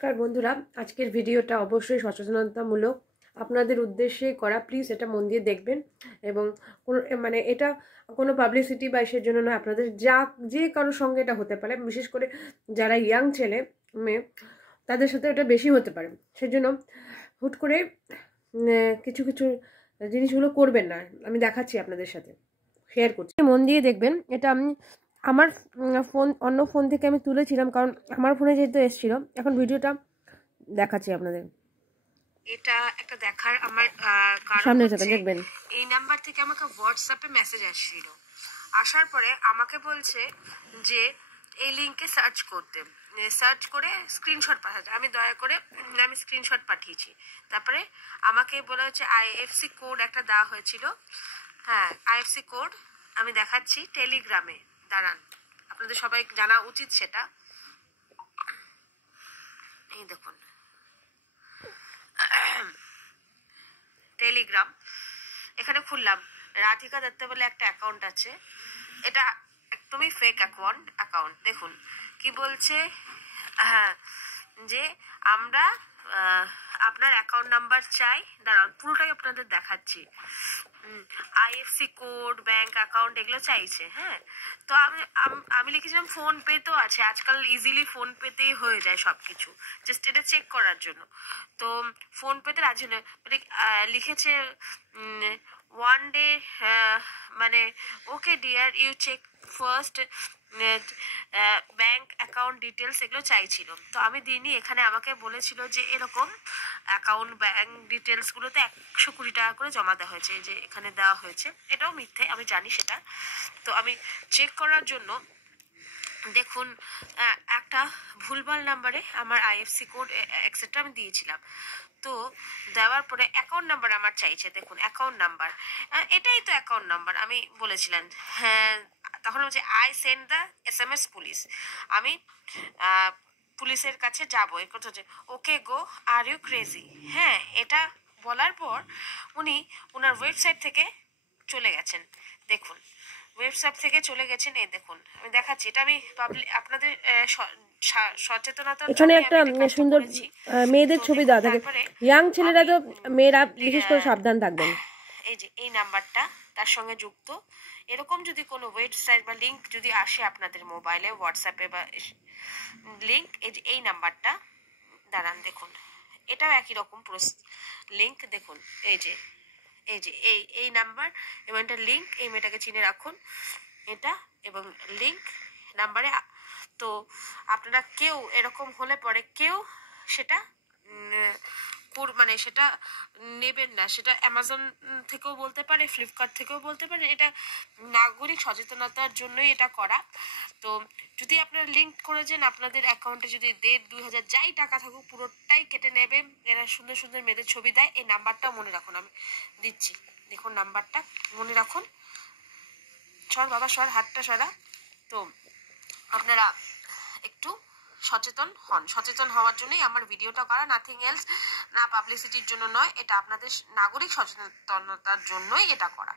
নমস্কার বন্ধুরা, আজকের ভিডিওটা অবশ্যই সচেতনতামূলক আপনাদের উদ্দেশ্যে করা। প্লিজ এটা মন দিয়ে দেখবেন এবং কোনো এটা কোনো পাবলিসিটি বা এসের জন্য নয়। আপনাদের যে কারোর সঙ্গে এটা হতে পারে, বিশেষ করে যারা ইয়াং ছেলে মেয়ে তাদের সাথে এটা বেশি হতে পারে। সেজন্য হুট করে কিছু কিছু জিনিসগুলো করবেন না। আমি দেখাচ্ছি আপনাদের সাথে, শেয়ার করছি, মন দিয়ে দেখবেন। এটা আমি আমার অন্য ফোন থেকে আমি তুলেছিলাম, কারণ আমার ফোনে যেহেতু এসেছিল। এখন ভিডিওটা দেখাচ্ছি আপনাদের। এটা একটা দেখার আমার কারণ সামনে হচ্ছে দেখবেন, এই নাম্বার থেকে আমাকে হোয়াটসঅ্যাপে মেসেজ আসছিল। আসার পরে আমাকে বলছে যে এই লিঙ্কে সার্চ করতে, সার্চ করে স্ক্রিনশট পাঠাতে। আমি দয়া করে আমি স্ক্রিনশট পাঠিয়েছি। তারপরে আমাকে বলা হচ্ছে আইএফসি কোড একটা দেওয়া হয়েছিল। হ্যাঁ, আইএফসি কোড আমি দেখাচ্ছি টেলিগ্রামে। দাঁড়ান, আপনাদের সবাই জানা উচিত সেটা। এই দেখুন, টেলিগ্রাম এখানে খুললাম। রাধিকা দত্ত বলে একটা অ্যাকাউন্ট আছে, এটা একদমই ফেক অ্যাকাউন্ট। দেখুন কি বলছে, হ্যাঁ, যে আমরা আপনার অ্যাকাউন্ট নাম্বার চাই। দাঁড়ান, পুরোটাই আপনাদের দেখাচ্ছি। আইএফসি কোড, ব্যাংক অ্যাকাউন্ট এগুলো চাইছে। হ্যাঁ, তো আমি লিখেছিলাম ফোন পে তো আছে, আজকাল ইজিলি ফোন পেতেই হয়ে যায় সবকিছু, জাস্ট এটা চেক করার জন্য। তো ফোন পেতে রাজি নয়, লিখেছে ওয়ান ডে, মানে okay dear you check first bank account details, এগুলো চাইছিল। তো আমি দিইনি। এখানে আমাকে বলেছিল যে এরকম অ্যাকাউন্ট ব্যাংক ডিটেলসগুলোতে 120 টাকা করে জমা দেওয়া হয়েছে, যে এখানে দেওয়া হয়েছে। এটাও মিথ্যে, আমি জানি সেটা। তো আমি চেক করার জন্য দেখুন একটা ভুলভাল নাম্বারে আমার আইএফসি কোড এক্সেট্রা আমি দিয়েছিলাম। তো দেওয়ার পরে অ্যাকাউন্ট নাম্বার আমার চাইছে। দেখুন অ্যাকাউন্ট নাম্বার, এটাই তো অ্যাকাউন্ট নাম্বার আমি বলেছিলাম। হ্যাঁ, তখন বলছে I send the SMS police. আমি পুলিশের কাছে যাবো। এ কথা হচ্ছে ওকে গো, আর ইউ ক্রেজি। হ্যাঁ, এটা বলার পর উনি ওনার ওয়েবসাইট থেকে চলে গেছেন। দেখুন ওয়েবসাইট থেকে চলে গেছেন। এই দেখুন আমি দেখাচ্ছি, এটা আমি আপনাদের সচেতনতা। এখানে একটা সুন্দর মেয়েদের ছবি দেওয়া থাকে। ইয়াং ছেলেরা তো, মেয়েরা বিশেষ করে সাবধান থাকবেন। এই যে এই নাম্বারটা তার সঙ্গে যুক্ত। এরকম যদি কোনো ওয়েবসাইট বা লিঙ্ক যদি আসে আপনাদের মোবাইলে, হোয়াটসঅ্যাপে বা লিঙ্ক, এই নাম্বারটা, দাঁড়ান দেখুন, এটাও একই রকম লিঙ্ক। দেখুন এই যে এই নাম্বার এবং এটা লিঙ্ক। এই মেয়েটাকে চিনে রাখুন, এটা এবং লিঙ্ক নাম্বারে। তো আপনারা কেউ এরকম হলে পরে কেউ সেটা সেটা নেবেন না। সেটা অ্যামাজন থেকেও বলতে পারে, ফ্লিপকার্ট থেকেও বলতে পারে। এটা নাগরিক সচেতনতার জন্যই এটা করা। তো যদি আপনারা লিঙ্ক করেছেন, আপনাদের অ্যাকাউন্টে যদি 1,500-2,000 যাই টাকা থাকুক পুরোটাই কেটে নেবে। এরা সুন্দর সুন্দর মেয়েদের ছবি দেয়। এই নাম্বারটা মনে রাখুন, আমি দিচ্ছি, দেখুন নাম্বারটা মনে রাখুন। সর বাবা, সর হাতটা সরা। তো আপনারা একটু সচেতন হন। সচেতন হওয়ার জন্যই আমার ভিডিওটা করা, নাথিং এলস, না পাবলিসিটির জন্য নয়। এটা আপনাদের নাগরিক সচেতনতার জন্যই এটা করা।